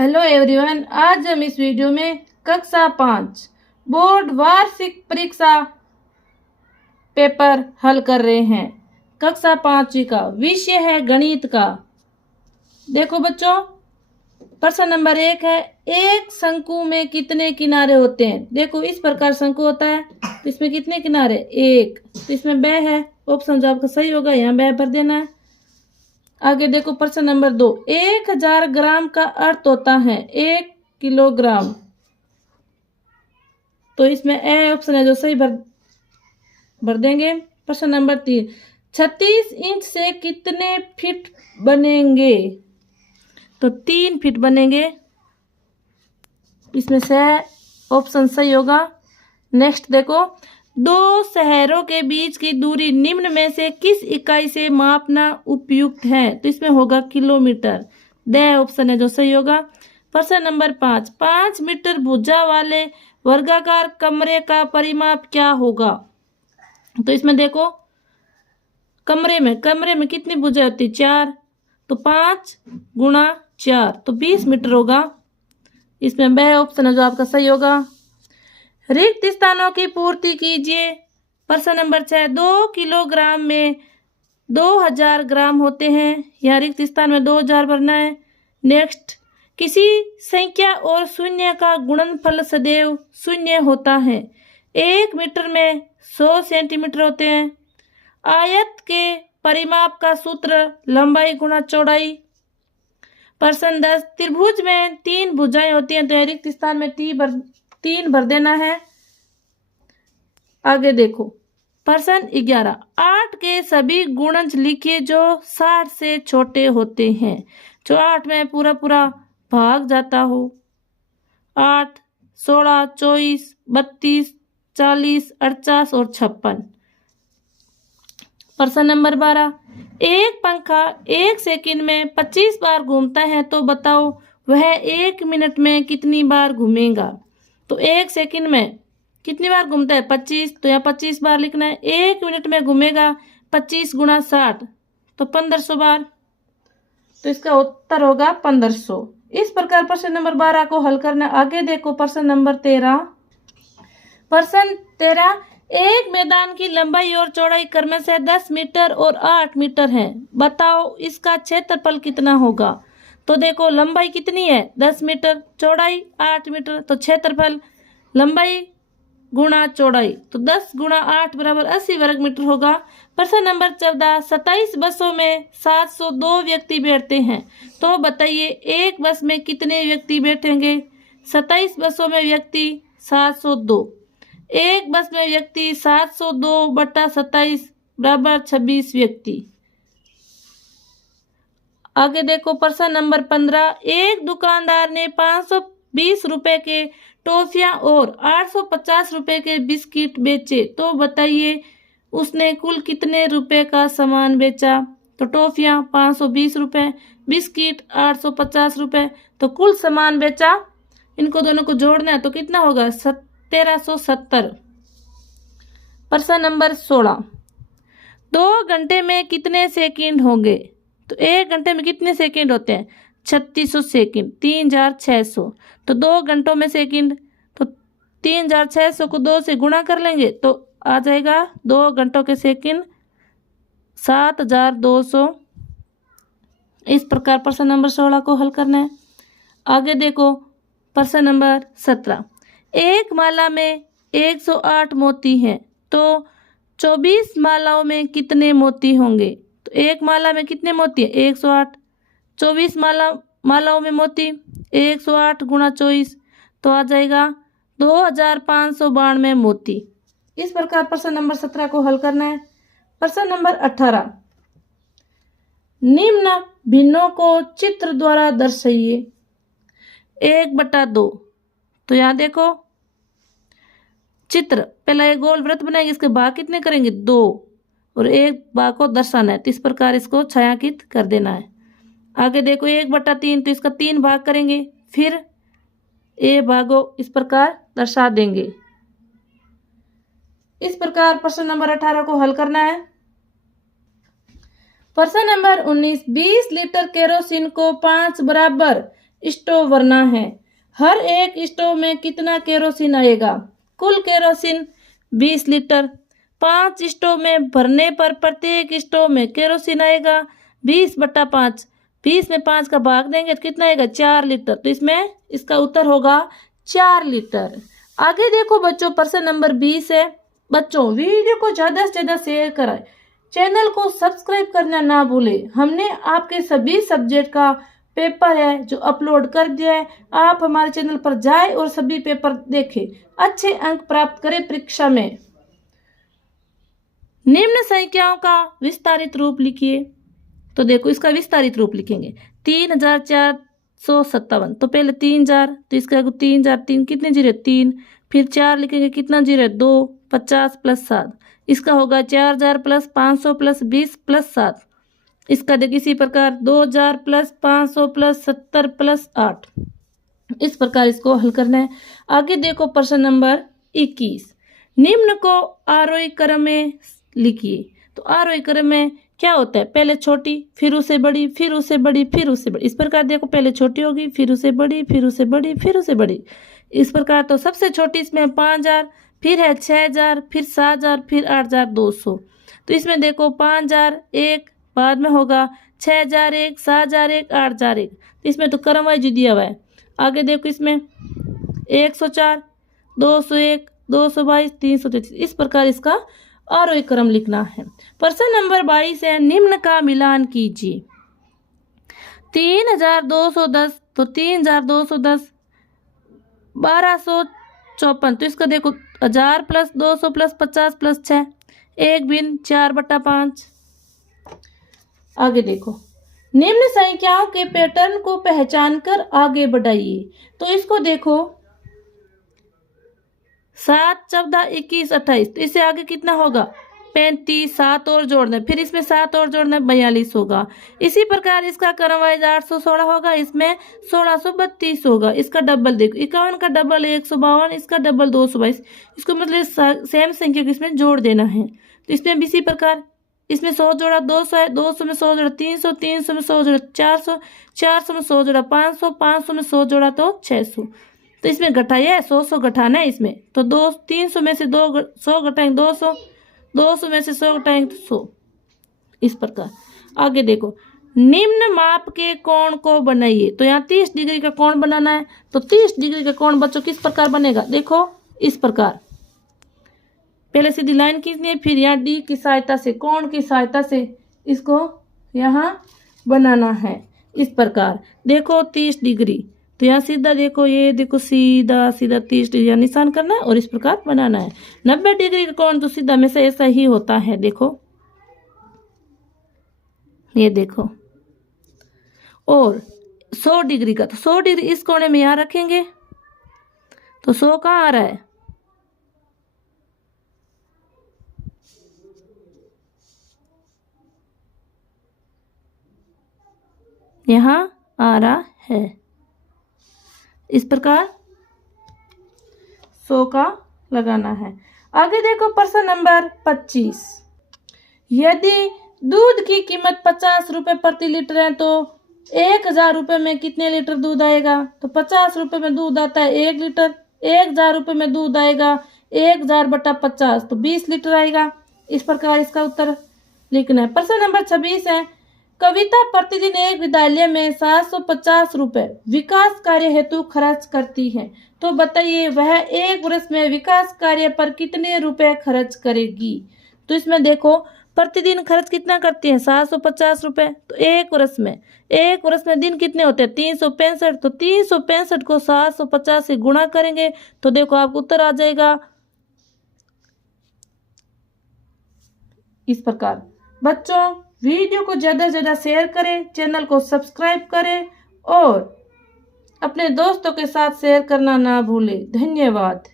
Hello everyone, आज हम इस वीडियो में कक्षा 5 बोर्ड वार्षिक परीक्षा पेपर हल कर रहे हैं। कक्षा 5 का विषय है गणित का। देखो बच्चों, प्रश्न नंबर 1 है, एक शंकु में कितने किनारे होते हैं। देखो इस प्रकार शंकु होता है, तो इसमें कितने किनारे, एक, तो इसमें ब है, ऑप्शन जो आपका सही होगा यहाँ ब भर देना है। आगे देखो प्रश्न नंबर 2, 1000 ग्राम का अर्थ होता है 1 किलोग्राम, तो इसमें ए ऑप्शन है जो सही भर देंगे। प्रश्न नंबर 3, 36 इंच से कितने फीट बनेंगे, तो 3 फीट बनेंगे, इसमें से ऑप्शन सही होगा। नेक्स्ट देखो, दो शहरों के बीच की दूरी निम्न में से किस इकाई से मापना उपयुक्त है, तो इसमें होगा किलोमीटर, द ऑप्शन है जो सही होगा। प्रश्न नंबर 5, 5 मीटर भुजा वाले वर्गाकार कमरे का परिमाप क्या होगा, तो इसमें देखो कमरे में कितनी भुजा होती है, 4, तो 5 गुणा 4 तो 20 मीटर होगा, इसमें ब ऑप्शन है जो आपका सही होगा। रिक्त स्थानों की पूर्ति कीजिए। प्रश्न नंबर 6, 2 किलोग्राम में 2000 ग्राम होते हैं, यहाँ रिक्त स्थान में 2000 भरना है। नेक्स्ट, किसी संख्या और शून्य का गुणनफल सदैव शून्य होता है। 1 मीटर में 100 सेंटीमीटर होते हैं। आयत के परिमाप का सूत्र लंबाई गुणा चौड़ाई। प्रश्न 10, त्रिभुज में 3 भुजाएं होती हैं, तो रिक्त स्थान में 3 भर देना है। आगे देखो प्रश्न 11, 8 के सभी गुणज लिखिए जो 60 से छोटे होते हैं, जो 8 में पूरा भाग जाता हो। 8, 16, 24, 32, 40, 48 और 56। प्रश्न नंबर 12, एक पंखा 1 सेकंड में 25 बार घूमता है, तो बताओ वह 1 मिनट में कितनी बार घूमेगा। तो 1 सेकंड में कितनी बार घूमता है, 25, तो यहाँ 25 बार लिखना है। 1 मिनट में घूमेगा 25 गुणा 60, तो 1500 बार, तो इसका उत्तर होगा 1500। इस प्रकार प्रश्न नंबर 12 को हल करना। आगे देखो प्रश्न नंबर 13। प्रश्न 13, एक मैदान की लंबाई और चौड़ाई क्रमशः 10 मीटर और 8 मीटर है, बताओ इसका क्षेत्रफल कितना होगा। तो देखो लंबाई कितनी है, 10 मीटर, चौड़ाई 8 मीटर, तो क्षेत्रफल लंबाई गुणा चौड़ाई, तो 10 गुणा 8 बराबर 80 वर्ग मीटर होगा। प्रश्न नंबर 14, 27 बसों में 702 व्यक्ति बैठते हैं, तो बताइए एक बस में कितने व्यक्ति बैठेंगे। 27 बसों में व्यक्ति 702, एक बस में व्यक्ति 702 बटा 27 बराबर 26 व्यक्ति। आगे देखो प्रश्न नंबर 15, एक दुकानदार ने 520 रुपए के टॉफियां और 850 रुपए के बिस्किट बेचे, तो बताइए उसने कुल कितने रुपए का सामान बेचा। तो टॉफियां 520 रुपए, बिस्किट 850 रुपए, तो कुल सामान बेचा, इनको दोनों को जोड़ना है तो कितना होगा, 1370। प्रश्न नंबर 16, 2 घंटे में कितने सेकंड होंगे। तो 1 घंटे में कितने सेकंड होते हैं, 3600 सेकंड, 3600, तो 2 घंटों में सेकंड, तो 3600 को 2 से गुणा कर लेंगे तो आ जाएगा 2 घंटों के सेकंड 7200। इस प्रकार प्रश्न नंबर 16 को हल करना है। आगे देखो प्रश्न नंबर 17, एक माला में 108 मोती हैं, तो 24 मालाओं में कितने मोती होंगे। तो एक माला में कितने मोती है, 108, 24 मालाओं में मोती 108 गुणा 24, तो आ जाएगा 2592 मोती। इस प्रकार प्रश्न नंबर 17 को हल करना है। प्रश्न नंबर 18, निम्न भिन्नों को चित्र द्वारा दर्शाइए। 1/2, तो यहाँ देखो चित्र, पहला एक गोल वृत्त बनाएंगे, इसके भाग कितने करेंगे, 2, और एक भाग को दर्शाना है, तो इस प्रकार इसको छायांकित कर देना है। आगे देखो 1/3, तो इसका 3 भाग करेंगे, फिर ए भागो इस प्रकार दर्शा देंगे। इस प्रकार प्रश्न नंबर 18 को हल करना है। प्रश्न नंबर 19, 20 लीटर केरोसिन को 5 बराबर स्टोव भरना है। हर एक स्टोव में कितना केरोसिन आएगा? कुल केरोसिन 20 लीटर। 5 स्टोव में भरने पर प्रत्येक स्टोव में केरोसिन आएगा 20/5। 20 में 5 का भाग देंगे तो कितना आएगा? 4 लीटर। तो इसमें इसका उत्तर होगा 4 लीटर। आगे देखो बच्चों, प्रश्न नंबर 20 है। बच्चों वीडियो को ज़्यादा से ज़्यादा शेयर करें, चैनल को सब्सक्राइब करना ना भूलें। हमने आपके सभी सब्जेक्ट का पेपर है जो अपलोड कर दिया है। आप हमारे चैनल पर जाएं और सभी पेपर देखें, अच्छे अंक प्राप्त करें परीक्षा में। निम्न संख्याओं का विस्तारित रूप लिखिए। तो देखो इसका विस्तारित रूप लिखेंगे 3457। तो पहले 3000, तो इसका 3000, 3 कितने जीरो? 3। फिर 4 लिखेंगे, कितना जीरो? 2। 50 + 7, इसका होगा 4000 + 500 + 20 + 7। इसका देखिए इसी प्रकार 2000 + 500 + 70 + 8। इस प्रकार इसको हल करना है। आगे देखो प्रश्न नंबर 21। निम्न को आरोही क्रम में लिखिए। तो आरोही क्रम में क्या होता है? पहले छोटी, फिर उसे बड़ी, फिर उसे बड़ी, फिर उसे बड़ी। इस प्रकार देखो, पहले छोटी होगी, फिर उसे बड़ी, फिर उसे बड़ी, फिर उसे बड़ी। इस प्रकार तो सबसे छोटी इसमें 5000, फिर है 6000, फिर 7000, फिर 8200। तो इसमें देखो 5001 बाद में होगा 6001, 7001, 8001। तो इसमें तो क्रम वाइज दिया हुआ है। आगे देखो इसमें 104, 201, 222, 333। इस प्रकार इसका आरोही क्रम लिखना है। प्रश्न नंबर 22 है। निम्न का मिलान कीजिए। 3210, तो 3210, 1254। तो इसका देखो 1000 + 200 + 50 + 6, 1 भिन्न 4/5। आगे देखो, निम्न संख्याओं के पैटर्न को पहचान कर आगे बढ़ाइए। तो इसको देखो 7, 14, 21, 28। तो इससे आगे कितना होगा? 35। 7 और जोड़ना है, फिर इसमें 7 और जोड़ना है, 42 होगा। इसी प्रकार इसका क्रम वाइज 816 होगा, इसमें 1632 होगा। इसका डबल देखो, 51 का डबल 152, इसका डबल 222। इसको मतलब सेम संख्या को इसमें जोड़ देना है। तो इसमें भी इसी प्रकार, इसमें 100 जोड़ा 200 है, 200 में 100 जोड़ा 300, 300 में 100 जोड़ा 400, 400 में 100 जोड़ा 500, 500 में 100 जोड़ा तो 600। तो इसमें घटाया है, 100 घटाना है इसमें। तो 300 में से 100 घटाएंगे 200, 200 में से 100 घटाएंगे तो 100। इस प्रकार आगे देखो, निम्न माप के कोण को बनाइए। तो यहाँ 30 डिग्री का कोण बनाना है। तो 30 डिग्री का कोण बच्चों किस प्रकार बनेगा? देखो इस प्रकार, पहले सीधी लाइन खींचनी है, फिर यहाँ डी की सहायता से, कोण की सहायता से इसको यहाँ बनाना है। इस प्रकार देखो 30 डिग्री, तो यहाँ सीधा देखो, ये देखो सीधा सीधा 30 डिग्री निशान करना है और इस प्रकार बनाना है। 90 डिग्री का कोण तो सीधा हमेशा ऐसा ही होता है। देखो ये देखो, और 100 डिग्री का, तो 100 डिग्री इस कोने में यहाँ रखेंगे। तो 100 कहाँ आ रहा है? यहाँ आ रहा है। इस प्रकार 100 का लगाना है। आगे देखो प्रश्न नंबर 25। यदि दूध की कीमत 50 रुपए प्रति लीटर है तो 1000 रुपए में कितने लीटर दूध आएगा? तो 50 रुपए में दूध आता है 1 लीटर, 1000 रुपए में दूध आएगा 1000/50, तो 20 लीटर आएगा। इस प्रकार इसका उत्तर लिखना है। प्रश्न नंबर 26 है। कविता प्रतिदिन एक विद्यालय में 750 रुपए विकास कार्य हेतु खर्च करती है। तो बताइए वह एक वर्ष में विकास कार्य पर कितने रुपए खर्च करेगी? तो इसमें देखो प्रतिदिन खर्च कितना करती है? 750 रुपए। तो एक वर्ष में दिन कितने होते हैं? 365। तो 365 को 750 से गुणा करेंगे तो देखो आपको उत्तर आ जाएगा इस प्रकार। बच्चों वीडियो को ज़्यादा से ज़्यादा शेयर करें, चैनल को सब्सक्राइब करें और अपने दोस्तों के साथ शेयर करना ना भूलें। धन्यवाद।